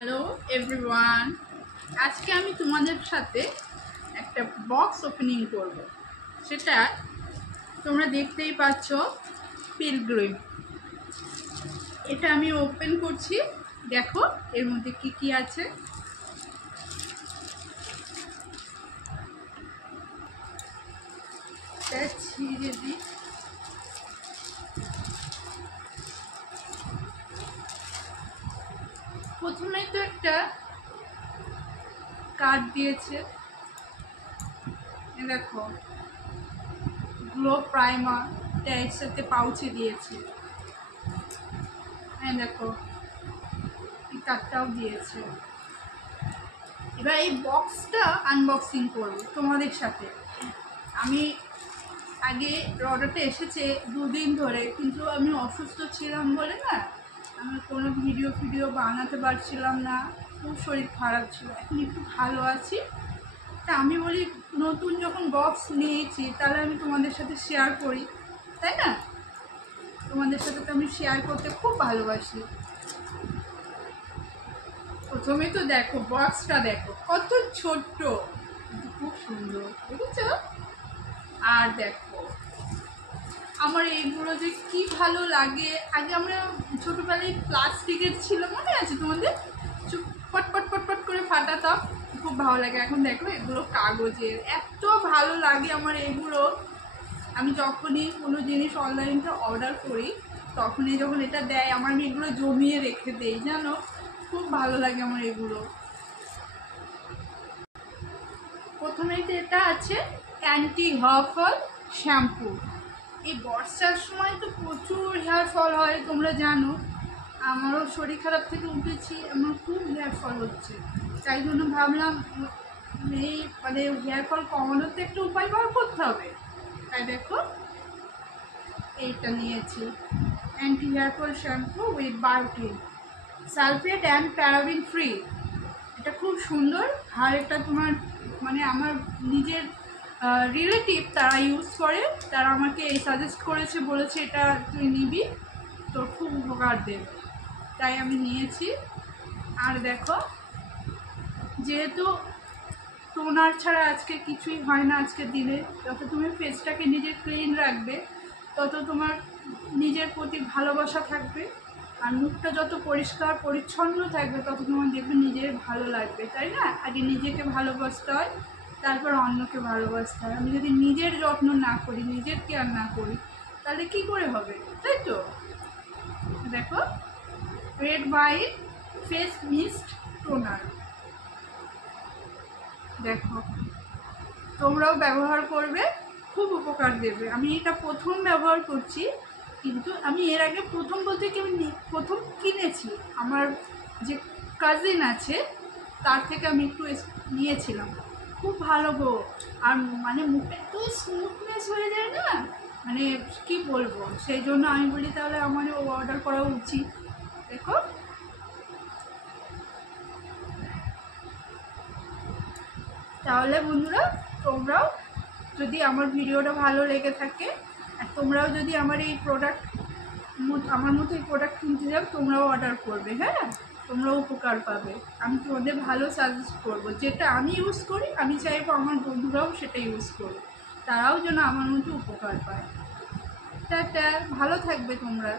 Hello everyone, আজকে আমি তোমাদের সাথে একটা বক্স ওপেনিং করব। সেটা তোমরা দেখতেই পাচ্ছ, পিলগ্রিম। এটা আমি ওপেন করছি, দেখো এর মধ্যে কি কি আছে। ছিঁড়ে দিই। প্রথমেই তো একটা কার্ড দিয়েছে, দেখো গ্লো প্রাইমার, এর সাথে পাউচে দিয়েছে। হ্যাঁ দেখো এই কার্ডটাও দিয়েছে। এবার এই বক্সটা আনবক্সিং করব তোমাদের সাথে। আমি আগে অর্ডারটা এসেছে 2 দিন ধরে, কিন্তু আমি অসুস্থ ছিলাম বলে না, আমি কোনো ভিডিও বানাতে পারছিলাম না, খুব শরীর খারাপ ছিল। এখন একটু ভালো আছি। তা আমি বলি নতুন যখন বক্স নিয়েছি তাহলে আমি তোমাদের সাথে শেয়ার করি, তাই না? তোমাদের সাথে তো আমি শেয়ার করতে খুব ভালোবাসি। প্রথমে তো দেখো বক্সটা, দেখো কত ছোট্ট, খুব সুন্দর, বুঝেছ? আর দেখো আমার এইগুলো যে কি ভালো লাগে। আগে আমরা ছোটোবেলায় প্লাস্টিকের ছিল, মনে আছে তোমাদের? পট পট পট করে ফাটাতাম, খুব ভালো লাগে। এখন দেখো এগুলো কাগজের, এত ভালো লাগে আমার এগুলো। আমি যখনই কোনো জিনিস অনলাইনটা অর্ডার করি তখনই যখন এটা দেয় আমার, আমি এগুলো জমিয়ে রেখে দেই, জানো, খুব ভালো লাগে আমার এগুলো। প্রথমেই তো এটা আছে অ্যান্টি হেয়ার ফল শ্যাম্পু। এই বর্ষার সময় তো প্রচুর হেয়ার ফল হয়, তোমরা জানো। আমারও শরীর খারাপ থেকে উঠেছি, আমার খুব হেয়ার ফল হচ্ছে। তাই জন্য ভাবলাম এই হেয়ার ফল কমানোর তো একটা উপায় বার করতে হবে। তাই দেখো এইটা নিয়েছি, anti hair fall shampoo with biotin, sulphate and paraben free. এটা খুব সুন্দর। আর এটা তোমার আমার নিজের রিলেটিভ তারা ইউজ করে, তারা আমাকে এই সাজেস্ট করেছে, বলেছে এটা তুই নিবি, তোর খুব উপকার দেবে, তাই আমি নিয়েছি। আর দেখো, যেহেতু টোনার ছাড়া আজকে কিছুই হয় না, আজকের দিনে যত তুমি ফেসটাকে নিজের ক্লিন রাখবে তত তোমার নিজের প্রতি ভালোবাসা থাকবে। আর মুখটা যত পরিষ্কার পরিচ্ছন্ন থাকবে তত তোমার দেখবে নিজের ভালো লাগবে, তাই না? আগে নিজেকে ভালোবাসতে হয়, তারপর অন্যকে ভালোবাসতে হয়। আমি যদি নিজের যত্ন না করি, নিজের কেয়ার না করি, তাহলে কি করে হবে, তাই তো? দেখো red white face mist toner, দেখো তোমরাও ব্যবহার করবে, খুব উপকার দেবে। আমি এটা প্রথম ব্যবহার করছি, কিন্তু আমি এর আগে প্রথম বলতে কি আমি প্রথম কিনেছি, আমার যে কাজিন আছে তার থেকে আমি একটু নিয়েছিলাম, খুব ভালো গো। আর মুখে এত স্মুথনেস হয়ে যায় না, কি বলবো। সেই জন্য আমি বলি তাহলে আমারও অর্ডার করা উচিত। দেখো তাহলে বন্ধুরা, তোমরাও যদি আমার ভিডিওটা ভালো লেগে থাকে আর তোমরাও যদি আমার এই প্রোডাক্ট, আমার মতো এই প্রোডাক্ট কিনতে যাও, তোমরাও অর্ডার করবে। হ্যাঁ, তোমরাও উপকার পাবে। আমি তোমাদের ভালো সাজেস্ট করবো, যেটা আমি ইউজ করি আমি চাইবো আমার বন্ধুরাও সেটা ইউজ করবে, তারাও যেন আমার মতো উপকার পায়। টাটা, ভালো থাকবে তোমরা।